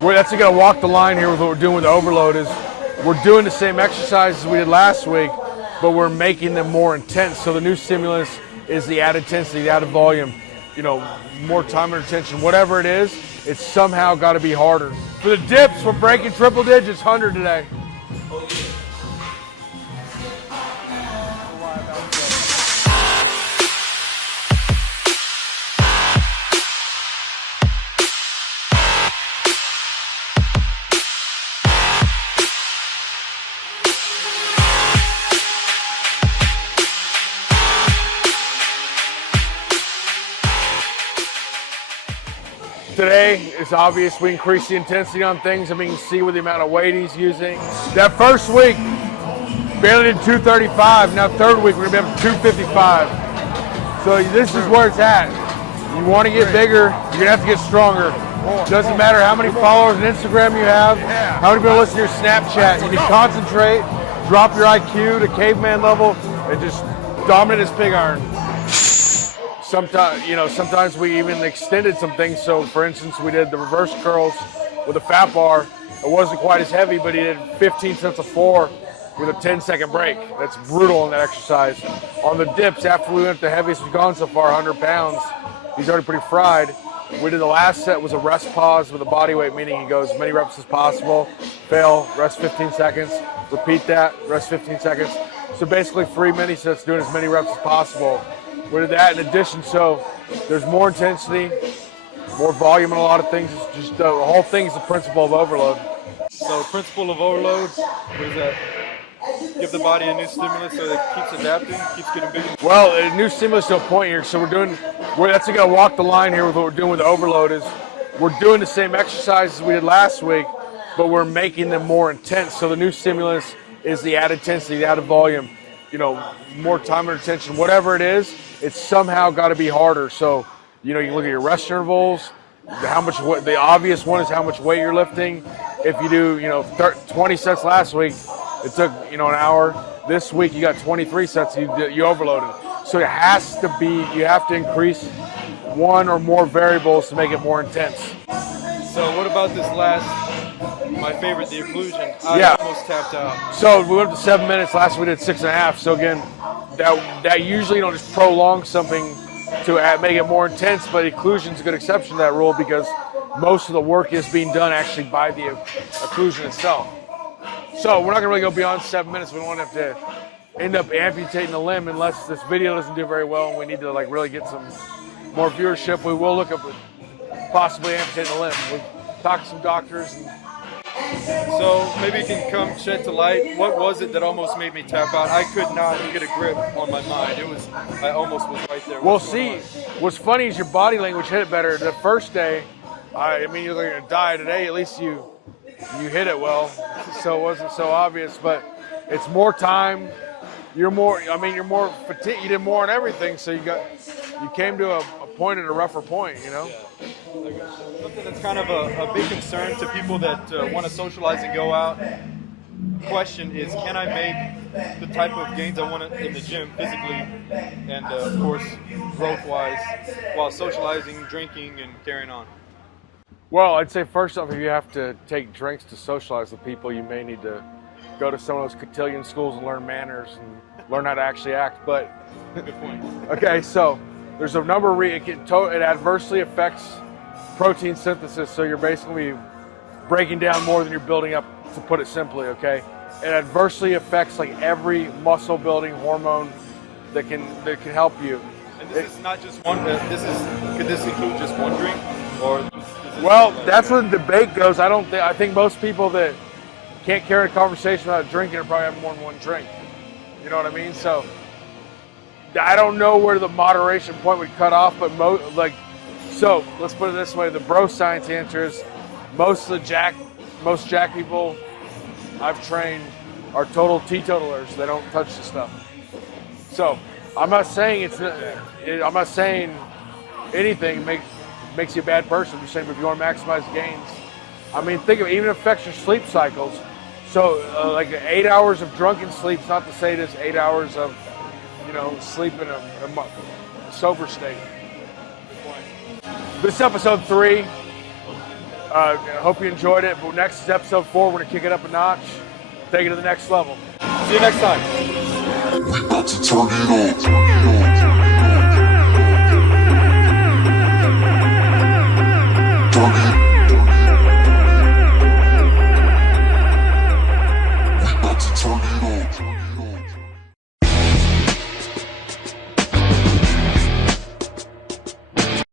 That's going to walk the line here with what we're doing with the overload is we're doing the same exercises we did last week, but we're making them more intense. So the new stimulus is the added intensity, the added volume, more time under tension, whatever it is, it's somehow got to be harder. For the dips, we're breaking triple digits, 100 today. Today, it's obvious we increase the intensity on things. I mean, you can see with the amount of weight he's using. That first week, barely did 235. Now third week, we're gonna be up to 255. So this is where it's at. You want to get bigger, you're gonna have to get stronger. Doesn't matter how many followers on Instagram you have, how many people listen to your Snapchat. You need to concentrate, drop your IQ to caveman level, and just dominate his pig iron. Sometimes we even extended some things. So for instance, we did the reverse curls with a fat bar. It wasn't quite as heavy, but he did 15 sets of 4 with a 10-second break. That's brutal in that exercise. On the dips, after we went the heaviest we've gone so far, 100 pounds, he's already pretty fried. We did the last set was a rest pause with a body weight, meaning he goes as many reps as possible, fail, rest 15 seconds, repeat that, rest 15 seconds. So basically 3 mini sets doing as many reps as possible. We did that in addition, so there's more intensity, more volume in a lot of things. It's just the whole thing is the principle of overload. So principle of overload, what is that? Give the body a new stimulus so that it keeps adapting, keeps getting bigger? Well, a new stimulus to a point here. So that's going to walk the line here with what we're doing with the overload is we're doing the same exercises we did last week, but we're making them more intense. So the new stimulus is the added intensity, the added volume, more time under tension, whatever it is, it's somehow got to be harder. So, you look at your rest intervals, the obvious one is how much weight you're lifting. If you do, 20 sets last week, it took, an hour. This week you got 23 sets, you overloaded. So it has to be, you have to increase one or more variables to make it more intense. So what about this my favorite, the occlusion? I almost tapped out. So we went up to 7 minutes. Last week we did 6.5. So again, that usually just prolong something to make it more intense, but occlusion is a good exception to that rule because most of the work is being done actually by the occlusion itself. So we're not gonna really go beyond 7 minutes. We don't want to have to end up amputating the limb unless this video doesn't do very well and we need to really get some more viewership. We will look at possibly amputating the limb. We've talked to some doctors. So maybe you can shed to light. What was it that almost made me tap out? I could not get a grip on my mind. I almost was right there. Well, see, what's funny is your body language hit it better. The first day, you're going to die. Today, at least you hit it well, so it wasn't so obvious. But it's more time. You're more fatigued. You did more on everything, so you came to a point at a rougher point, Yeah. Something that's kind of a big concern to people that want to socialize and go out. Question is, can I make the type of gains I want in the gym physically and, of course, growth-wise while socializing, drinking, and carrying on? Well, I'd say first off, if you have to take drinks to socialize with people, you may need to go to some of those cotillion schools and learn manners and learn how to actually act. But good point. Okay, so there's a number of it adversely affects protein synthesis, so you're basically breaking down more than you're building up, to put it simply, okay? It adversely affects every muscle building hormone that can help you. And this is not just one, could this include just one drink? Well, that's where the debate goes. I think most people that can't carry a conversation without drinking are probably having more than one drink. You know what I mean? So I don't know where the moderation point would cut off, but so let's put it this way: the bro science answer is most jack people I've trained are total teetotalers. They don't touch the stuff. So I'm not saying anything makes you a bad person. I'm just saying if you want to maximize gains. Think of it, even affects your sleep cycles. So 8 hours of drunken sleep is not to say this 8 hours of sleep in a sober state. This is episode 3. I hope you enjoyed it. But next is episode 4. We're going to kick it up a notch, take it to the next level. See you next time. We about to turn it on.